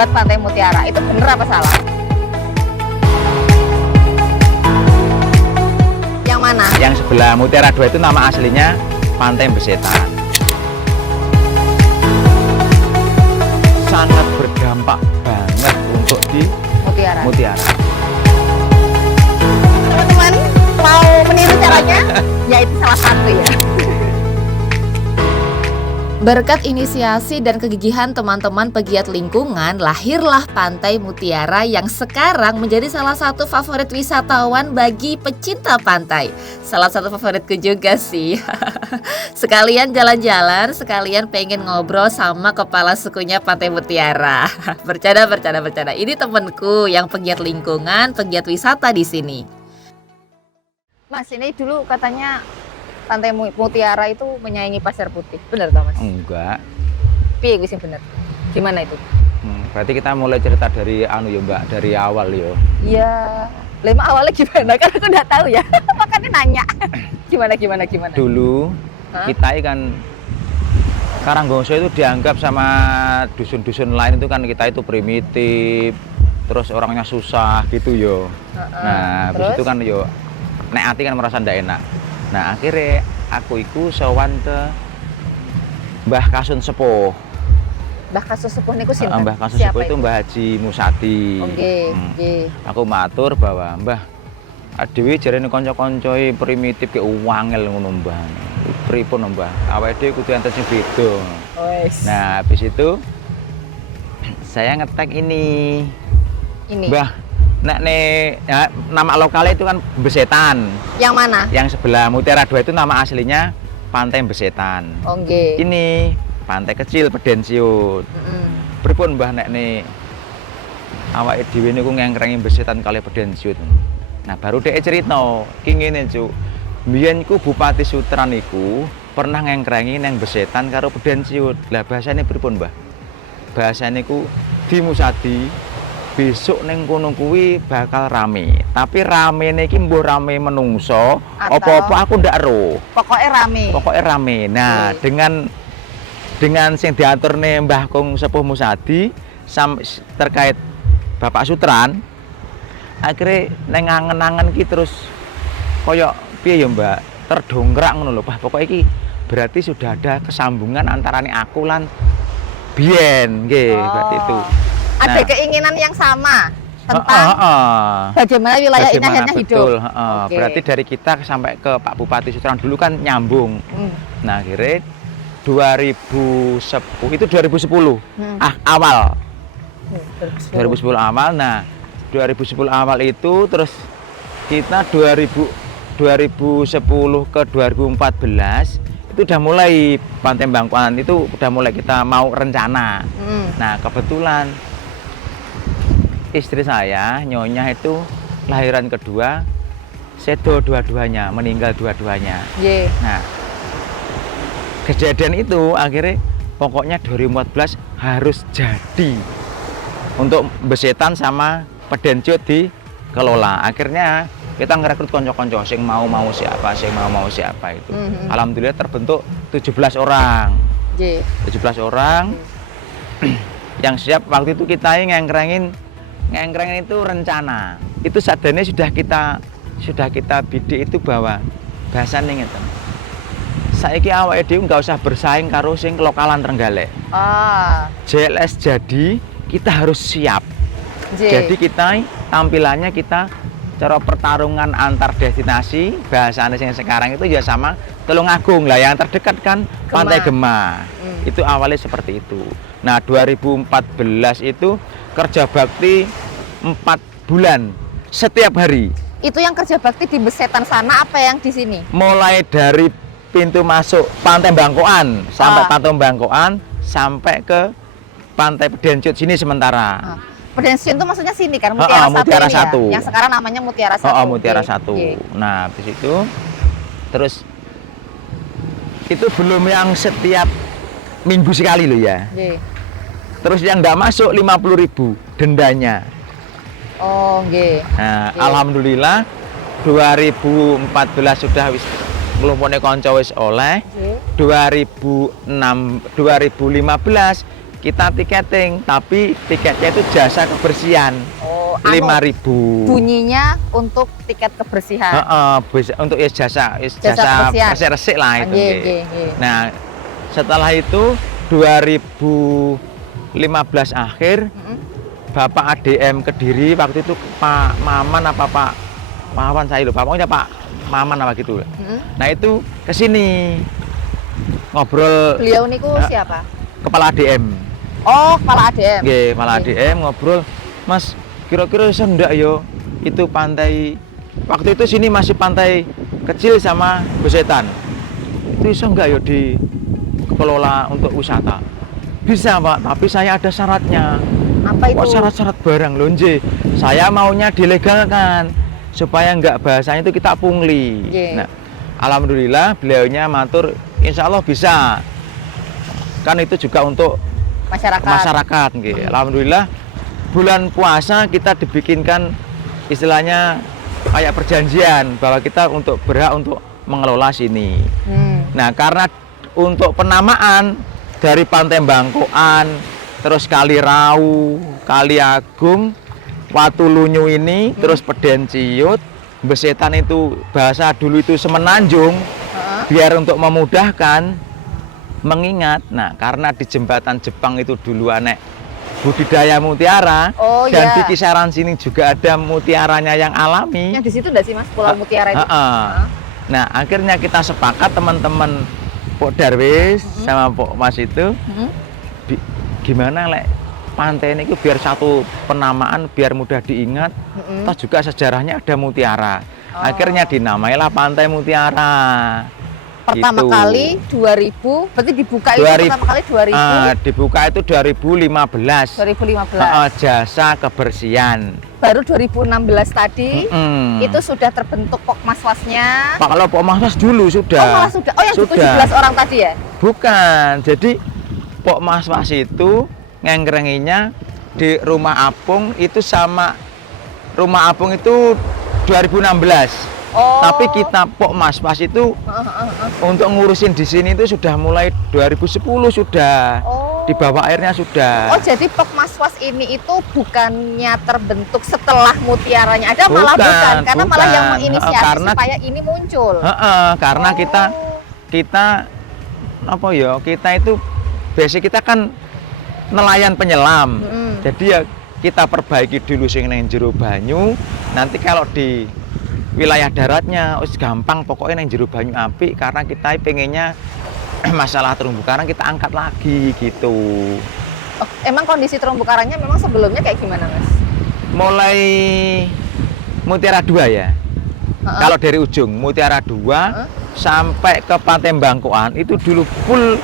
terhebat Pantai Mutiara. Itu bener apa salah? Yang mana? Yang sebelah Mutiara 2 itu nama aslinya Pantai Besetan. Sangat berdampak banget untuk di Mutiara. Mutiara. Teman-teman mau meniru caranya? Ya itu salah satu ya. Berkat inisiasi dan kegigihan teman-teman pegiat lingkungan, lahirlah Pantai Mutiara yang sekarang menjadi salah satu favorit wisatawan bagi pecinta pantai. Salah satu favoritku juga sih. Sekalian jalan-jalan, sekalian pengen ngobrol sama kepala sukunya Pantai Mutiara. Bercanda. Ini temenku yang pegiat lingkungan, pegiat wisata di sini. Mas, ini dulu katanya Pantai Mutiara itu menyaingi Pasir Putih, bener tak Mas? Enggak. Piye gue sih bener? Gimana itu? Berarti kita mulai cerita dari ya Mbak, dari awal yo. Iya. Lema awalnya gimana? Kan aku udah tahu ya. Makanya nanya. Gimana? Dulu kita kan Karanggongso itu dianggap sama dusun-dusun lain itu kan kita itu primitif, terus orangnya susah gitu yo. Nah, habis itu kan yo nek ati kan merasa ndak enak. Nah, akhirnya aku iku sowan ke Mbah Kasun Sepuh. Mbah Kasun Sepuh niku sinten? Mbah Kasun Sepuh itu Mbah Haji Musadi. Oke. Aku matur bahwa Mbah adewe jarene kanca-kancoe primitif ke wangel ngono Mbah. Pripun Mbah? Awake dhewe kudu enten sing beda. Wes. Nah, habis itu saya ngetek ini. Mbah, ya, nama lokalnya itu kan Besetan. Yang mana? Yang sebelah Mutiara 2 itu nama aslinya Pantai Besetan. Oke. Ini pantai kecil Pedensiut. Pripun Mbah nek ne awake dhewe niku ngengkrengi Besetan kali Pedensiut. Nah, baru dhek cerita, ki ngene, Cuk. Mbiyen iku Bupati Sutran iku pernah ngengkrengi nang Besetan karo Pedensiut. Lah bahasane pripun, Mbah? Bahasane ku di Musadi besok neng kono kuwi bakal rame. Tapi ramene iki mbuh rame menungso, apa-apa aku ndak ero. Pokoknya rame. Nah, dengan sing diaturne Mbah Kong Sepuh Musadi terkait Bapak Sutran, akhirnya neng angen-angen ki terus koyok piye ya Mbak, terdongkrak ngono lho. Pokoknya iki berarti sudah ada kesambungan antarane aku lan biyen nggih, berarti itu. Ada keinginan yang sama tentang bagaimana wilayah ini akhirnya hidup. Betul, berarti dari kita sampai ke Pak Bupati Sutran dulu kan nyambung. Nah, akhirnya 2010 itu 2010 awal. 2010 awal. Nah, 2010 awal itu terus kita 2010 ke 2014 itu udah mulai Pantai Bangkuan itu udah mulai kita mau rencana. Nah, kebetulan istri saya, Nyonya itu lahiran kedua, sedo dua-duanya, meninggal dua-duanya. Nah, kejadian itu akhirnya pokoknya 2014 harus jadi untuk Besetan sama Pedensiut dikelola. Akhirnya kita ngerekrut konco-konco sing mau siapa itu. Alhamdulillah terbentuk 17 orang. 17 orang yang siap. Waktu itu kita ngengkrengin itu rencana. Itu sadane sudah kita bidik itu bahwa bahasane ngeten. Saiki awake dhewe enggak usah bersaing karo sing lokalan Trenggalek. JLS jadi kita harus siap. Jadi kita tampilannya kita cara pertarungan antar destinasi bahasane sing sekarang itu ya sama Tulungagung lah, yang terdekat kan Pantai Gema. Itu awalnya seperti itu. Nah, 2014 itu kerja bakti 4 bulan setiap hari. Itu yang kerja bakti di Besetan sana apa yang di sini? Mulai dari pintu masuk Pantai Bangkoan sampai Pantai Bangkoan sampai ke Pantai Pedensiut sini sementara. Pedensiut itu maksudnya sini kan, Mutiara 1 ya? Yang sekarang namanya Mutiara 1. Mutiara 1. Nah, habis itu terus itu belum yang setiap minggu sekali loh ya. Terus yang nggak masuk 50.000 dendanya. Nah, alhamdulillah 2014 sudah wis nglumpune kanca wis oleh. 2015 kita tiketing, tapi tiketnya itu jasa kebersihan. Oh, 5.000. bunyinya untuk tiket kebersihan. Untuk ya jasa kebersihan. resik lah itu. Nggih. Nah, setelah itu 2015 akhir, Bapak ADM Kediri waktu itu Pak Maman apa Pak Wawan saya lupa, pokoknya Pak Maman apa gitu. Nah itu kesini ngobrol. Beliau niku siapa? Kepala ADM. Oh, kepala ADM. Nggih, kepala ADM ngobrol, Mas, kira-kira bisa ndak yo itu pantai, waktu itu sini masih pantai kecil sama Besetan. Itu bisa nggak yo dikelola untuk wisata? Bisa, Pak, tapi saya ada syaratnya. Apa itu? Kok syarat-syarat barang loh, nggih. Saya maunya dilegalkan supaya nggak bahasanya itu kita pungli. Nah, alhamdulillah beliaunya matur, insya Allah bisa. Kan itu juga untuk masyarakat gitu. Alhamdulillah bulan puasa kita dibikinkan istilahnya kayak perjanjian bahwa kita untuk berhak untuk mengelola sini. Nah, karena untuk penamaan dari Pantai Bangkoan, terus Kali Rau, Kali Agung, Watulunyu ini, terus Peden Ciut, Besetan itu bahasa dulu itu Semenanjung, biar untuk memudahkan mengingat. Nah, karena di jembatan Jepang itu dulu anek budidaya mutiara, dan di kisaran sini juga ada mutiaranya yang alami. Yang di situ enggak sih Mas, Pulau Mutiara itu? Nah, akhirnya kita sepakat teman-teman Pok Darwis sama Pok Mas itu, gimana lek pantai ini biar satu penamaan biar mudah diingat, toh juga sejarahnya ada mutiara. Akhirnya dinamailah Pantai Mutiara. Pertama kali 2000, berarti dibuka itu pertama kali 2000. Dibuka itu 2015. 2015. Jasa kebersihan. Baru 2016 tadi itu sudah terbentuk Pokmaswasnya. Pak, kalau Pokmaswas dulu sudah. Oh, malah sudah. Oh, yang sudah. 17 orang tadi ya? Bukan. Jadi Pokmaswas itu ngengrenginya di Rumah Apung itu sama Rumah Apung itu 2016. Tapi kita Pokmaswas itu untuk ngurusin di sini itu sudah mulai 2010 sudah. Di bawah airnya sudah. Oh, jadi Pokmaswas ini itu bukannya terbentuk setelah mutiaranya ada, malah bukan, karena malah yang menginisiasi supaya ini muncul. Karena kita apa ya? Kita itu basic kita kan nelayan penyelam. Jadi ya kita perbaiki dulu sing nang jero banyu, nanti kalau di wilayah daratnya gampang, pokoknya nang jero banyu apik, karena kita pengennya masalah terumbu karang kita angkat lagi gitu. Emang kondisi terumbu karangnya memang sebelumnya kayak gimana, Mas? Mulai Mutiara 2 ya. Kalau dari ujung Mutiara 2 sampai ke Pantai Bangkoan itu dulu full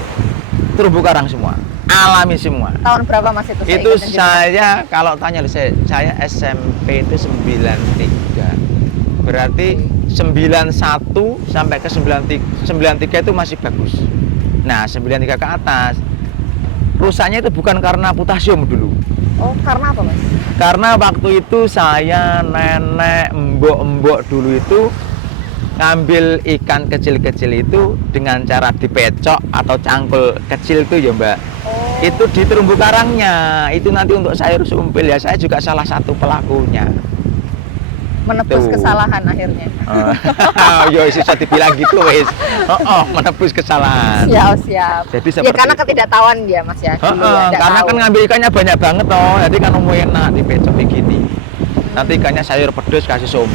terumbu karang semua. Alami semua. Tahun berapa Mas itu? Itu saya kalau tanya saya SMP itu 93. Berarti 91 sampai ke 93 itu masih bagus. Nah, 93 ke atas rusaknya itu bukan karena potasium dulu. Oh, karena apa, Mas? Karena waktu itu saya, nenek, embok-embok dulu itu ngambil ikan kecil-kecil itu dengan cara dipecok atau cangkul kecil itu ya, Mbak. Itu di terumbu karangnya. Itu nanti untuk sayur sumpil ya. Saya juga salah satu pelakunya. Menebus kesalahan akhirnya. Yo, bisa dibilang gitu, wis. Menebus kesalahan. Siap. Jadi ya karena ketidaktahuan dia, Mas ya. Karena kan ngambil ikannya banyak banget toh. Jadi kan enak dipecok kayak gini. Nanti ikannya sayur pedes kasih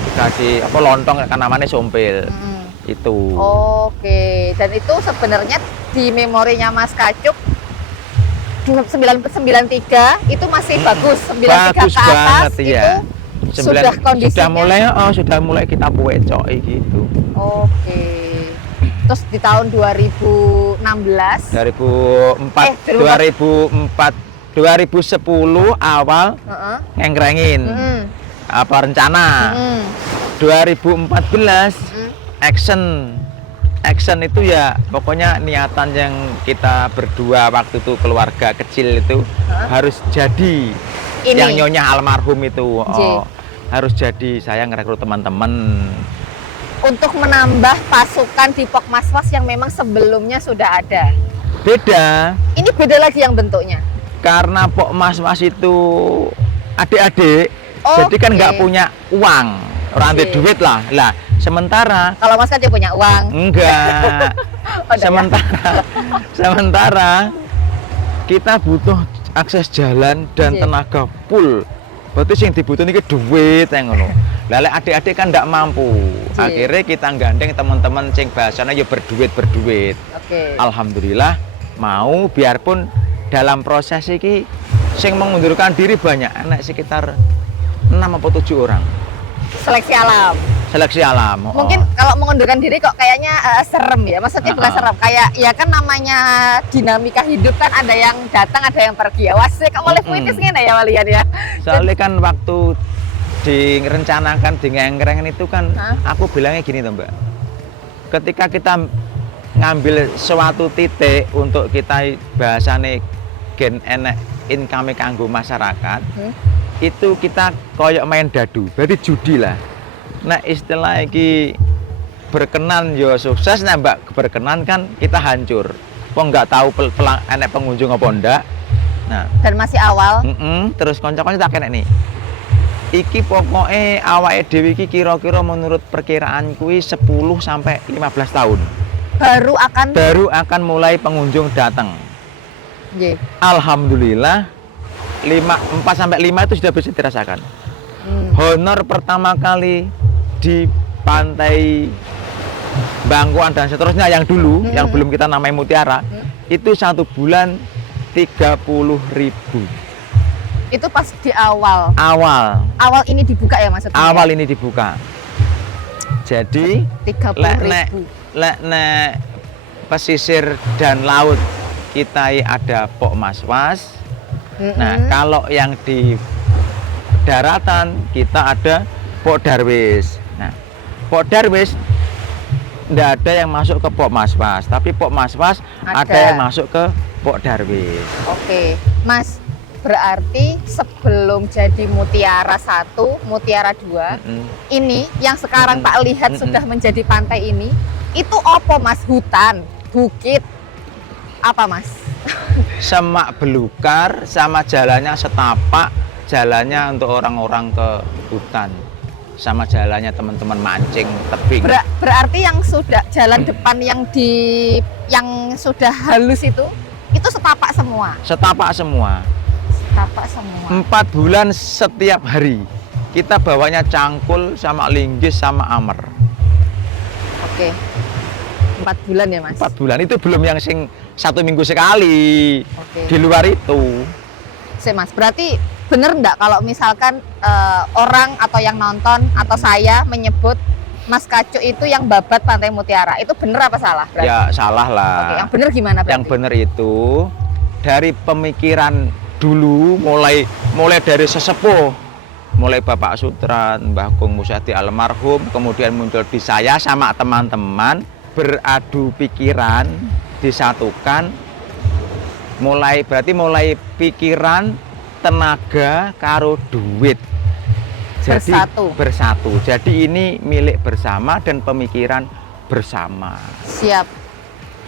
apa lontong kan namanya sumpil. Itu. Oke. Dan itu sebenarnya di memorinya Mas Kacuk 993 itu masih bagus. 93 bagus ke atas banget, itu ya. Sudah kondisinya sudah mulai kita puecok gitu. Oke. Terus di tahun 2016 2010 awal ngengrengin apa rencana 2014 action itu ya pokoknya niatan yang kita berdua waktu itu keluarga kecil itu harus jadi. Ini. Yang nyonya almarhum itu harus jadi. Saya ngerekrut teman-teman untuk menambah pasukan di Pokmaswas yang memang sebelumnya sudah ada. Beda. Ini beda lagi yang bentuknya. Karena Pok Mas itu adik-adik, jadi kan nggak punya uang, orang ada duit lah. Lah, sementara Kalau Mas kan dia punya uang. enggak. Oh, Sementara kita butuh akses jalan dan Iya. tenaga full. Berarti yang dibutuhin itu duit yang ngono. Lale adik-adik kan nggak mampu. Iya. Akhirnya kita gandeng teman-teman sing bahasanya ya berduit. Oke. Alhamdulillah mau, biarpun dalam proses ini sing mengundurkan diri banyak, anak sekitar 6 atau 7 orang. Seleksi alam. Seleksi alam. Mungkin kalau mengundurkan diri kok kayaknya serem ya. Maksudnya bukan serem, kayak ya kan namanya dinamika hidup kan, ada yang datang, ada yang pergi. Awas sih kamu boleh puitis ngene ya Walian ya. Soalnya kan waktu direncanakan di ngengkrengan itu kan aku bilangnya gini toh Mbak. Ketika kita ngambil suatu titik untuk kita bahasane gen enek income kanggo masyarakat, itu kita koyok main dadu, berarti judi lah. Nah istilah iki berkenan yo sukses, nah Mbak berkenan kan kita hancur. Kok nggak tahu enek pengunjung apa ndak. Nah, Dan masih awal. terus konco-konco tak kena nih. Iki pokoknya awake dhewe iki kira-kira menurut perkiraan kuwi 10 sampai 15 tahun. Baru akan mulai pengunjung datang. Nggih. Alhamdulillah 4 sampai 5 itu sudah bisa dirasakan. Honor pertama kali di pantai Bangkuan dan seterusnya yang dulu, yang belum kita namai Mutiara, itu 1 bulan 30.000. Itu pas di awal. Awal ini dibuka ya maksudnya? awal ini dibuka. Jadi 30.000. nek pesisir dan laut kita ada Pok Mas-was. Nah, kalau yang di daratan kita ada Pok Darwis. Nah, Pok Darwis nggak ada yang masuk ke Pok Mas-was, tapi Pok Mas-was ada yang masuk ke Pok Darwis. Oke, Mas. Berarti sebelum jadi Mutiara 1, Mutiara 2, ini yang sekarang Pak lihat sudah menjadi pantai ini, itu apa Mas? Hutan, bukit, apa Mas? Semak belukar sama jalannya setapak, jalannya untuk orang-orang ke hutan, sama jalannya teman-teman mancing tebing. Berarti yang sudah jalan depan yang sudah halus itu setapak semua. Setapak semua. 4 bulan setiap hari kita bawanya cangkul sama linggis sama amer. Oke. 4 bulan ya Mas? 4 bulan itu belum yang 1 minggu sekali. Oke. Di luar itu. Mas, berarti bener enggak kalau misalkan orang atau yang nonton atau saya menyebut Mas Kacu itu yang babat Pantai Mutiara, itu bener apa salah? Berarti? Ya salah lah. Oke, yang bener gimana berarti? Yang bener itu dari pemikiran dulu, mulai dari sesepuh, mulai Bapak Sutran, Mbah Kung Musyadi almarhum, kemudian muncul di saya sama teman-teman, beradu pikiran, disatukan, mulai pikiran, tenaga, karo duit. Jadi bersatu. Jadi ini milik bersama dan pemikiran bersama. Siap.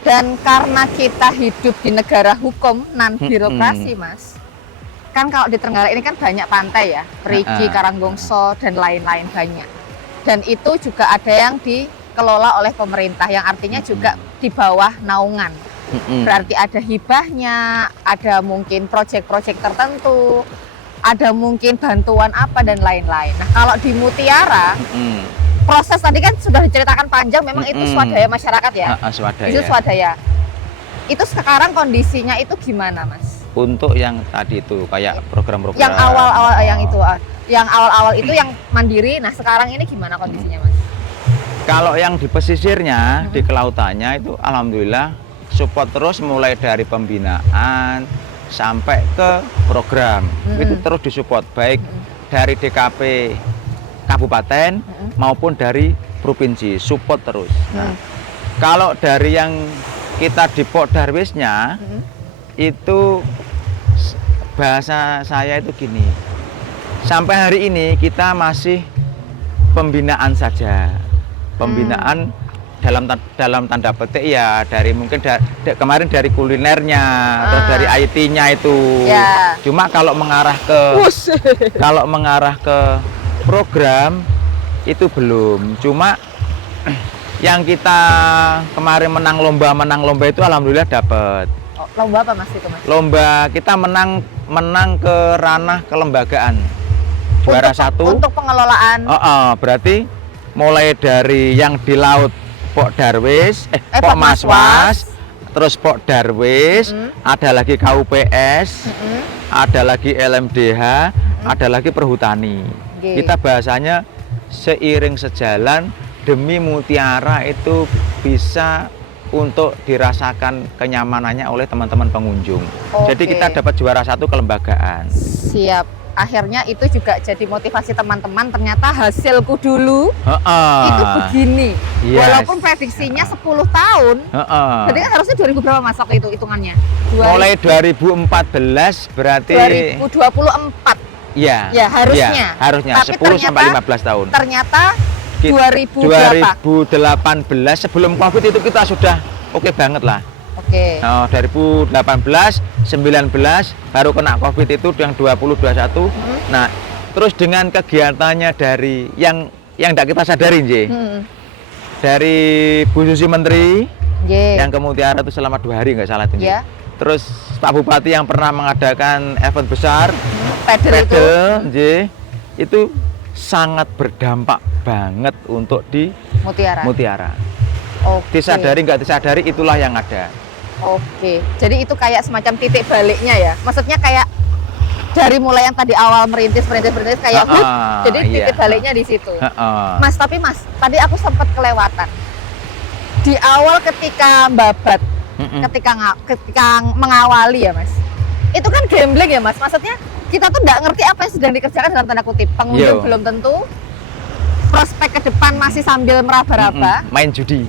Dan karena kita hidup di negara hukum non birokrasi, Mas. Kan kalau di Trenggalek ini kan banyak pantai ya, Perigi, Karanggongso dan lain-lain banyak. Dan itu juga ada yang dikelola oleh pemerintah, yang artinya juga di bawah naungan. Berarti ada hibahnya, ada mungkin proyek-proyek tertentu, ada mungkin bantuan apa dan lain-lain. Nah, kalau di Mutiara, proses tadi kan sudah diceritakan panjang, memang itu swadaya masyarakat ya? Swadaya. Itu swadaya. Itu sekarang kondisinya itu gimana, Mas? Untuk yang tadi itu kayak program-program yang awal-awal yang awal-awal itu yang mandiri. Nah, sekarang ini gimana kondisinya, Mas? Kalau yang di pesisirnya, di kelautannya itu alhamdulillah support terus, mulai dari pembinaan sampai ke program. Itu terus disupport baik dari DKP kabupaten maupun dari provinsi, support terus. Nah, kalau dari yang kita di Pok Darwisnya itu bahasa saya itu gini, sampai hari ini kita masih pembinaan saja, pembinaan dalam tanda petik ya dari mungkin kemarin dari kulinernya, terus dari IT-nya itu. Ya. Cuma kalau mengarah ke program itu belum. Cuma yang kita kemarin menang lomba itu alhamdulillah dapat. Oh, lomba apa Mas itu Mas? Lomba kita menang ke ranah kelembagaan. Juara satu. Untuk pengelolaan. Berarti mulai dari yang di laut Pok Darwis, Pok Maswas, terus Pok Darwis, ada lagi KUPS, ada lagi LMDH, ada lagi Perhutani. Kita bahasanya seiring sejalan demi mutiara itu bisa untuk dirasakan kenyamanannya oleh teman-teman pengunjung. Jadi kita dapat juara satu kelembagaan. Siap. Akhirnya itu juga jadi motivasi teman-teman, ternyata hasilku dulu itu begini. Walaupun prediksinya 10 tahun. Berarti kan harusnya 2000 berapa Mas waktu itu hitungannya? Mulai 2014 berarti 2024. Ya harusnya. Ya, harusnya. Tapi 10 sampai 15 tahun. Ternyata 2018 sebelum Covid itu kita sudah oke banget lah. 2018, 19 baru kena Covid itu yang 20, 21. Nah, terus dengan kegiatannya dari yang tidak kita sadari, dari Bu Susi Menteri yang ke Mutiara itu selama 2 hari nggak salah itu. Terus Pak Bupati yang pernah mengadakan event besar, pedal itu sangat berdampak banget untuk di Mutiara. Disadari nggak disadari itulah yang ada. Jadi itu kayak semacam titik baliknya ya. Maksudnya kayak dari mulai yang tadi awal merintis kayak jadi titik baliknya di situ. Mas, tapi Mas, tadi aku sempat kelewatan. Di awal ketika babat, ketika mengawali ya Mas. Itu kan gambling ya Mas. Maksudnya kita tuh nggak ngerti apa yang sedang dikerjakan dalam tanda kutip. Pengunjung belum tentu. Prospek ke depan masih sambil meraba-raba. Main judi.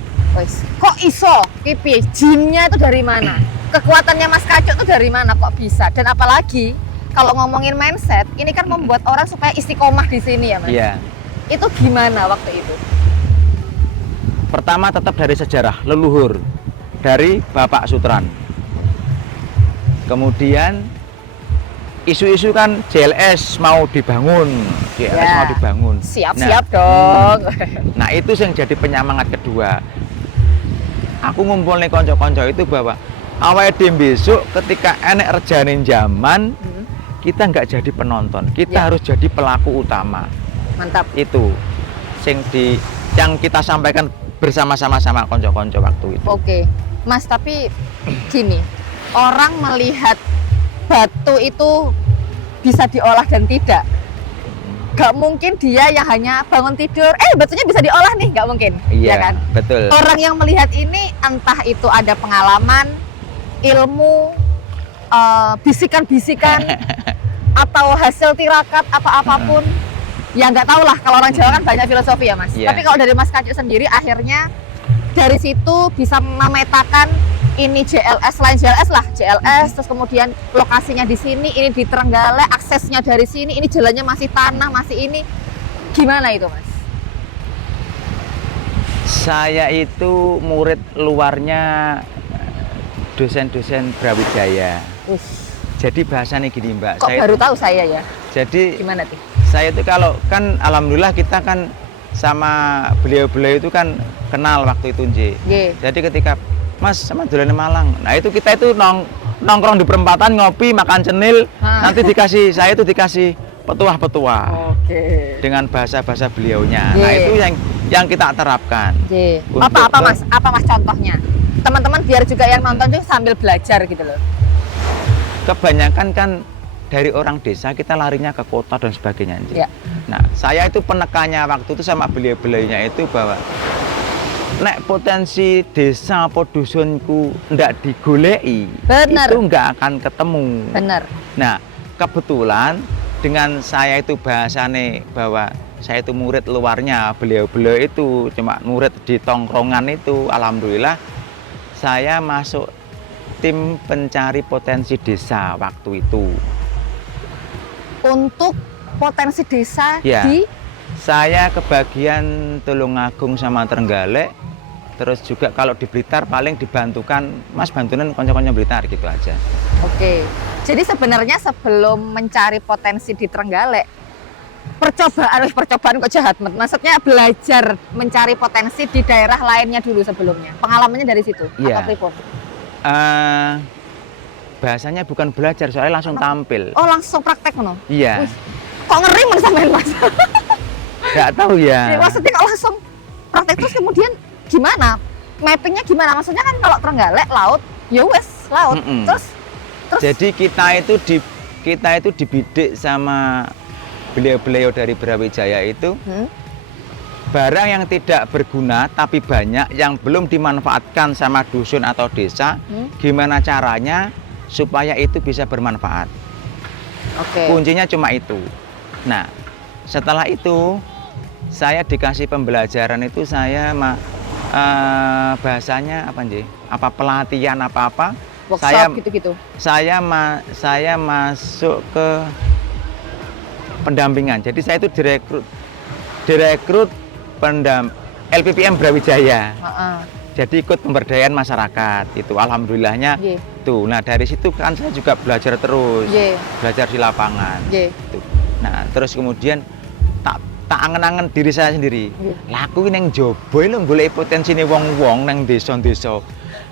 Kok iso? Pipi, jinnya itu dari mana? Kekuatannya Mas Kacuk itu dari mana kok bisa? Dan apalagi kalau ngomongin mindset, ini kan membuat orang supaya istiqomah di sini ya Mas. Itu gimana waktu itu? Pertama tetap dari sejarah leluhur dari Bapak Sutran. Kemudian isu-isu kan JLS mau dibangun, Siap-siap dong. Nah itu yang jadi penyemangat kedua. Aku ngumpul nih konco-konco itu bahwa awal besok ketika enek rejanin zaman, kita nggak jadi penonton, kita harus jadi pelaku utama. Mantap. Itu yang kita sampaikan bersama-sama sama konco-konco waktu itu. Mas, tapi gini, orang melihat batu itu bisa diolah dan tidak. Gak mungkin dia yang hanya bangun tidur, batunya bisa diolah nih, gak mungkin. Iya kan? Betul. Orang yang melihat ini entah itu ada pengalaman, ilmu, bisikan-bisikan, atau hasil tirakat, apapun. Ya nggak tahu lah, kalau orang Jawa kan banyak filosofi ya Mas. Tapi kalau dari Mas Kacuk sendiri, akhirnya dari situ bisa memetakan ini JLS, selain JLS lah, JLS, terus kemudian lokasinya di sini, ini di Trenggalek, aksesnya dari sini, ini jalannya masih tanah, masih ini. Gimana itu Mas? Saya itu murid luarnya dosen-dosen Brawijaya. Jadi bahasanya gini Mbak. Kok baru tahu saya ya? Jadi gimana tuh? Saya itu kalau kan alhamdulillah kita kan sama beliau-beliau itu kan kenal waktu itu Jadi ketika Mas sama dolan Malang. Nah itu kita itu nongkrong di perempatan, ngopi, makan cenil. Nanti saya itu dikasih petuah-petuah. Dengan bahasa-bahasa beliaunya. Nah itu yang kita terapkan. Apa Mas? Apa Mas contohnya? Teman-teman biar juga yang nonton juga sambil belajar gitu loh. Kebanyakan kan dari orang desa kita larinya ke kota dan sebagainya. Nah saya itu penekannya waktu itu sama beliau-beliaunya itu bahwa nek potensi desa apa dusunku ndak digoleki, itu nggak akan ketemu. Nah kebetulan dengan saya itu bahasane bahwa saya itu murid luarnya, beliau-beliau itu cuma murid di tongkrongan itu, alhamdulillah saya masuk tim pencari potensi desa waktu itu. Untuk potensi desa saya kebagian Tulungagung sama Trenggalek, Terus juga kalau di Blitar paling dibantukan Mas bantuan konco-konco Blitar gitu aja. Oke. Jadi sebenarnya sebelum mencari potensi di Trenggalek, percobaan kok jahat, maksudnya belajar mencari potensi di daerah lainnya dulu sebelumnya. Pengalamannya dari situ Iya. atau pripun? Bahasanya bukan belajar, soalnya langsung tampil. Oh, langsung praktek ngono. Iya. Wih, kok ngeri men sampean Mas? Nggak tahu ya. Ya, maksudnya kalau langsung praktek terus kemudian gimana? Mappingnya gimana? Maksudnya kan kalau Trenggalek laut, ya wes laut. Terus Jadi kita itu dibidik sama beliau-beliau dari Brawijaya itu barang yang tidak berguna tapi banyak yang belum dimanfaatkan sama dusun atau desa, gimana caranya supaya itu bisa bermanfaat. Oke. Kuncinya cuma itu. Nah, setelah itu saya dikasih pembelajaran itu bahasanya apa nih? Apa pelatihan apa-apa? Workshop gitu-gitu. Saya masuk ke pendampingan. Jadi saya itu direkrut LPPM Brawijaya. Jadi ikut pemberdayaan masyarakat itu, alhamdulillahnya. Tuh, nah dari situ kan saya juga belajar terus, belajar di lapangan. Gitu. Nah terus kemudian tak angen-angen diri saya sendiri. Laku neng jobo lho golek potensi nih wong-wong neng desa-desa.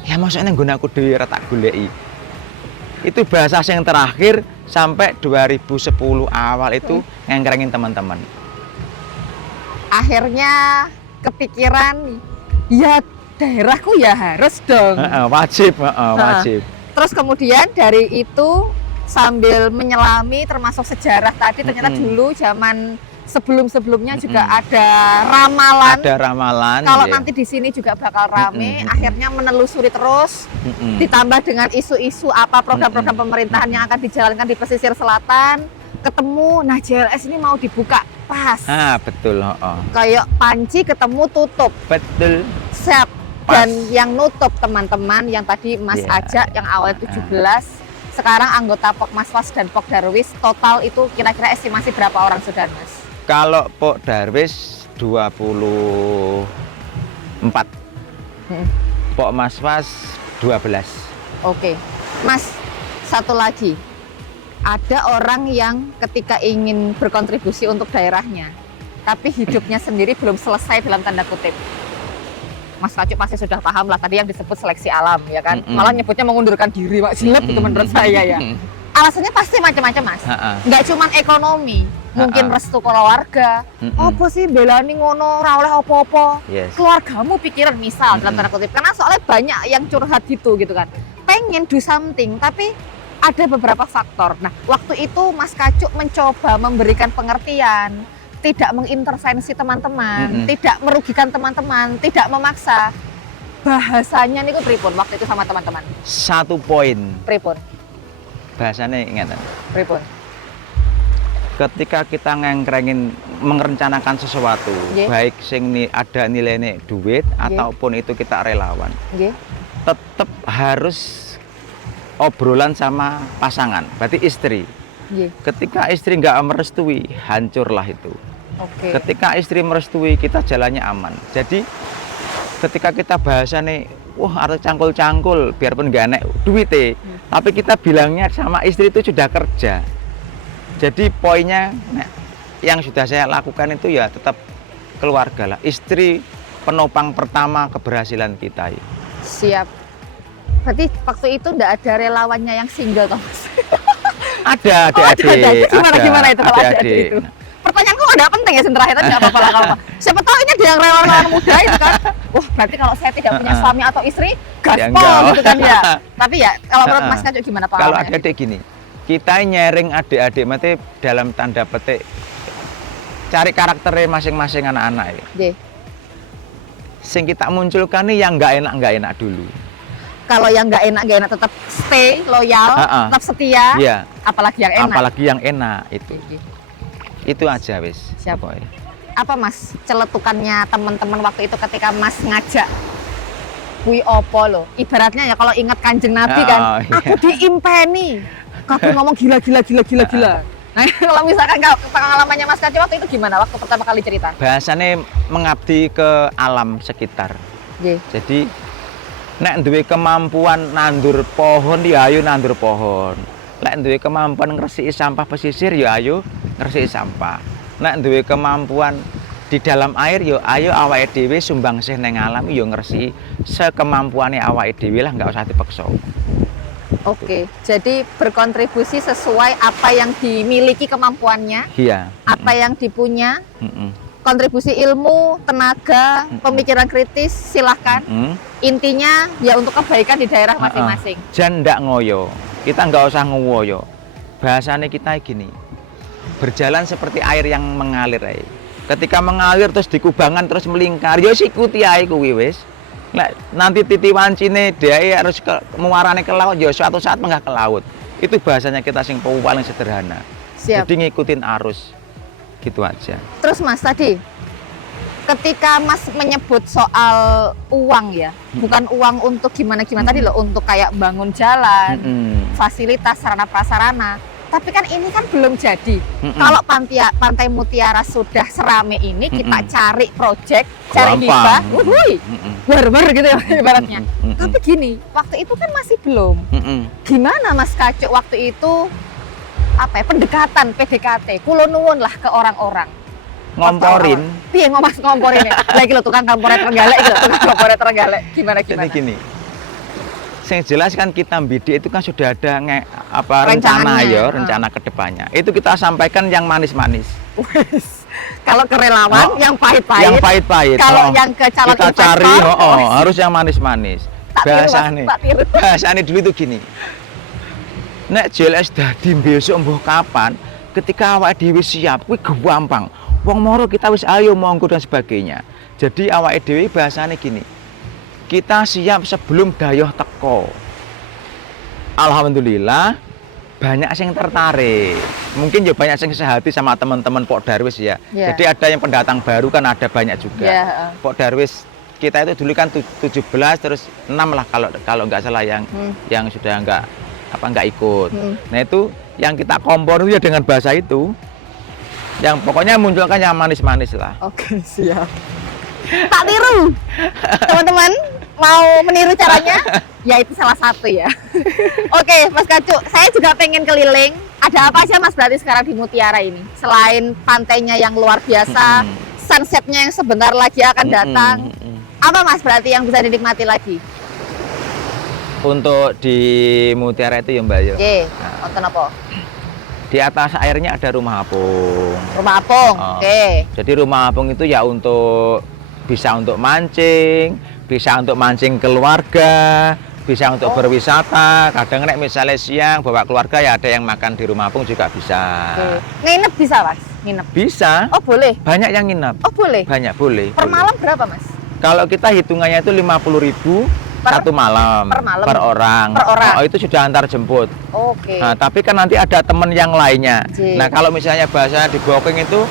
Ya maksudnya neng aku dhewe ora tak goleki. Itu bahasa yang terakhir sampai 2010 awal itu ngengkrengin teman-teman. Akhirnya kepikiran, ya daerahku ya harus dong. Wajib. Terus kemudian dari itu sambil menyelami termasuk sejarah tadi, ternyata dulu zaman sebelum-sebelumnya juga ada ramalan. Ada ramalan. Kalau nanti di sini juga bakal rame, akhirnya menelusuri terus, ditambah dengan isu-isu apa program-program pemerintahan yang akan dijalankan di pesisir selatan, ketemu, nah JLS ini mau dibuka pas. Betul. Kayak panci ketemu tutup. Betul. Siap. Pas. Dan yang nutup teman-teman yang tadi Mas ajak yang awal 17, sekarang anggota Pokmaswas dan Pokdarwis total itu kira-kira estimasi berapa orang sudah Mas? Kalau Pokdarwis 24. Pokmaswas 12. Oke. Mas, satu lagi. Ada orang yang ketika ingin berkontribusi untuk daerahnya, tapi hidupnya sendiri belum selesai dalam tanda kutip. Mas Kacuk pasti sudah paham lah tadi yang disebut seleksi alam, ya kan? Malah nyebutnya mengundurkan diri, Pak Jelek itu menurut saya ya. Alasannya pasti macam-macam, Mas. Nggak cuma ekonomi, mungkin restu keluarga. Apa sih belani ngono, ora oleh apa-apa. Keluargamu pikiran misal dalam tanda kutip. Karena soalnya banyak yang curhat gitu kan. Pengen do something, tapi ada beberapa faktor. Nah, waktu itu Mas Kacuk mencoba memberikan pengertian, tidak mengintervensi teman-teman, tidak merugikan teman-teman, tidak memaksa. Bahasanya niku pripun waktu itu sama teman-teman? 1 poin. Pripun? Bahasanya ingatan. Pripun? Ketika kita ngengkrengin merencanakan sesuatu, baik sing ada nilainya duit ataupun itu kita relawan, tetap harus obrolan sama pasangan, berarti istri. Ketika istri nggak merestui, hancurlah itu. Ketika istri merestui, kita jalannya aman. Jadi ketika kita bahasanya, wah ada cangkul-cangkul, biarpun nggak enak duitnya, tapi kita bilangnya sama istri itu sudah kerja. Jadi poinnya yang sudah saya lakukan itu ya tetap keluarga lah. Istri penopang pertama keberhasilan kita. Siap. Berarti waktu itu enggak ada relawannya yang single, Mas? Ada adik-adik. Gimana itu kalau adik-adik itu? Pertanyaanku ada penting ya terakhir tadi apa-apa lah kalau. Siapa tahu ini ada yang relawan muda itu kan. Wah, berarti kalau saya tidak punya suami atau istri, gaspol gitu kan ya. Tapi ya kalau menurut Mas Kacuk gimana Pak? Kalau adik-adik gini, kita nyering adik-adik mati dalam tanda petik cari karakternya masing-masing anak-anak ya. Sing kita munculkan nih yang nggak enak dulu. Kalau yang nggak enak tetap stay loyal, tetap setia. Apalagi yang enak. Apalagi yang enak itu. Itu aja wis. Siap. Pokoknya. Apa Mas celetukannya teman-teman waktu itu ketika Mas ngajak kui opo lo? Ibaratnya ya kalau ingat Kanjeng Nabi kan, aku diimpeni. Aku ngomong gila. Nah, kalau misalkan pengalamannya Mas Kacuk waktu itu gimana? Waktu pertama kali cerita? Bahasanya mengabdi ke alam sekitar. Nggih. Jadi nek duwe kemampuan nandur pohon ya ayo nandur pohon. Nek duwe kemampuan ngresiki sampah pesisir ya ayo ngresiki sampah. Nek duwe kemampuan di dalam air yo ayo awake dhewe sumbangsih ning alam yo ngresiki sekemampuane awake dhewe lah, nggak usah dipaksa. Oke, jadi berkontribusi sesuai apa yang dimiliki kemampuannya, Iya. apa yang dipunya, Mm-mm. kontribusi ilmu, tenaga, pemikiran kritis, silahkan. Mm-mm. Intinya ya untuk kebaikan di daerah masing-masing. Jan ndak ngoyo. Kita nggak usah ngoyo. Bahasanya kita gini. Berjalan seperti air yang mengalir ae. Ketika mengalir terus dikubangan terus melingkar, ya ikuti ae kuwi wis. Nek nanti titi wancine dia harus muarane ke laut, ya suatu saat menggah ke laut. Itu bahasanya kita sing paling sederhana. Siap. Jadi ngikutin arus. Gitu aja. Terus Mas tadi, ketika Mas menyebut soal uang ya, bukan uang untuk gimana-gimana tadi loh, untuk kayak bangun jalan, fasilitas sarana prasarana. Tapi kan ini kan belum jadi. Kalau Pantai Mutiara sudah serame ini, kita cari proyek, cari hibah, wuhui, bar-bar gitu ya ibaratnya. Tapi gini, waktu itu kan masih belum. Gimana Mas Kacuk waktu itu pendekatan PDKT, kulo nuwun lah ke orang-orang. Ngomporin. Piye Mas ngomporin ya? Lagi lo tukang kompor Trenggalek gitu, tukang kompor Trenggalek. Gimana? Jadi gini. Yang jelas kan kita bidik itu kan sudah ada rencana ya, rencana ke depannya. Itu kita sampaikan yang manis-manis. Kalau ke relawan yang pahit-pahit. Yang pahit-pahit. Kalau yang ke calon kita investor, cari harus yang manis-manis. Bahasane dulu itu gini. Nek JLS dadi besok mbuh kapan, ketika awake dhewe siap kuwi gampang. Wong moro kita wis ayo monggo dan sebagainya. Jadi awake dhewe bahasane gini. Kita siap sebelum dayoh teko. Alhamdulillah banyak yang tertarik. Mungkin juga banyak yang sehati sama teman-teman Pok Darwis ya. Yeah. Jadi ada yang pendatang baru kan ada banyak juga. Yeah. Pok Darwis kita itu dulu kan 17 terus 6 lah kalau nggak salah yang sudah nggak ikut. Nah itu yang kita kompor itu ya dengan bahasa itu. Yang pokoknya munculkan yang manis-manis lah. Oke, siap. Tak tiru. Teman-teman mau meniru caranya? Ya itu salah satu ya. Oke, Mas Kacuk, saya juga pengen keliling. Ada apa aja Mas berarti sekarang di Mutiara ini? Selain pantainya yang luar biasa, sunsetnya yang sebentar lagi akan datang. Apa Mas berarti yang bisa dinikmati lagi? Untuk di Mutiara itu ya Mbak Yo. Oke, nonton apa? Di atas airnya ada rumah apung. Rumah apung, oke. Jadi rumah apung itu ya bisa untuk mancing, bisa untuk mancing keluarga, bisa untuk berwisata. Kadang nek misalnya siang bawa keluarga ya ada yang makan di rumah apung juga bisa. Nginep bisa Mas? Nginep? Bisa. Oh boleh? Banyak yang nginep. Oh boleh? Banyak, boleh. Per malam berapa Mas? Kalau kita hitungannya itu 50.000 satu malam, per orang. Oh, itu sudah antar jemput. Oke. Nah, tapi kan nanti ada teman yang lainnya. Nah, kalau misalnya bahasa di booking itu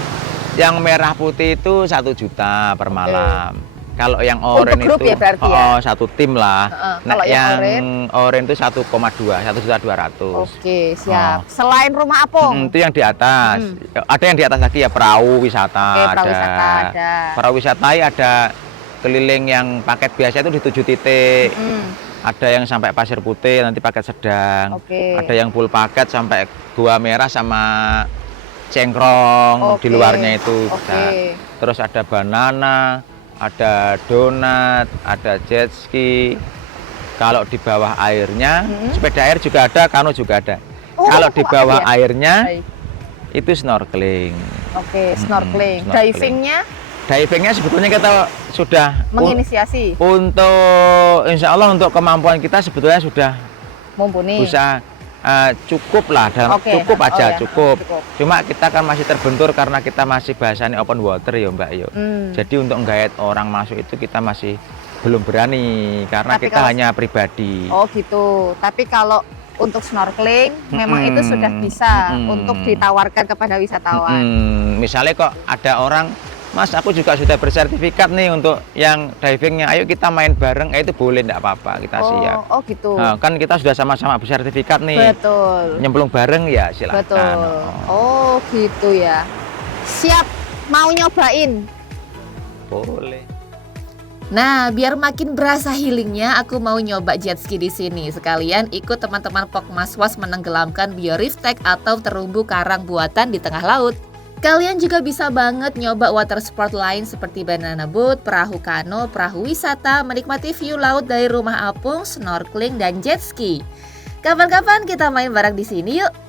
yang merah putih itu 1 juta per malam. Kalau yang oranye itu ya berarti ya? satu tim lah. Nah, kalau yang oranye itu 1,2, 1.200.000. Oke, siap. Selain rumah apung? Itu yang di atas. Ada yang di atas lagi ya perahu wisata. Perahu wisata ada. Perahu wisata ada keliling yang paket biasa itu di 7 titik. Ada yang sampai Pasir Putih, nanti paket sedang. Ada yang full paket sampai Gua Merah sama Cengkrong di luarnya itu. Terus ada banana, ada donat, ada jet ski. Kalau di bawah airnya, sepeda air juga ada, kano juga ada. Kalau di bawah airnya, itu snorkeling. Oke, snorkeling. Divingnya? Divingnya sebetulnya kita sudah menginisiasi. Untuk insya Allah untuk kemampuan kita sebetulnya sudah mumpuni. Bisa cukup lah dan cukup aja cukup. Cuma kita kan masih terbentur karena kita masih bahasanya open water ya Mbak Yo. Jadi untuk menggait orang masuk itu kita masih belum berani karena tapi kita hanya pribadi. Oh gitu. Tapi kalau untuk snorkeling memang itu sudah bisa untuk ditawarkan kepada wisatawan. Misalnya kok ada orang, Mas, aku juga sudah bersertifikat nih untuk yang divingnya. Ayo kita main bareng, itu boleh, enggak apa-apa, kita siap. Oh gitu. Nah, kan kita sudah sama-sama bersertifikat nih. Betul. Nyemplung bareng ya silakan. Betul. Oh gitu ya. Siap mau nyobain? Boleh. Nah, biar makin berasa healingnya, aku mau nyoba jet ski di sini. Sekalian ikut teman-teman Pokmaswas menenggelamkan bioriftek atau terumbu karang buatan di tengah laut. Kalian juga bisa banget nyoba water sport lain seperti banana boat, perahu kano, perahu wisata, menikmati view laut dari rumah apung, snorkeling, dan jet ski. Kapan-kapan kita main bareng di sini yuk.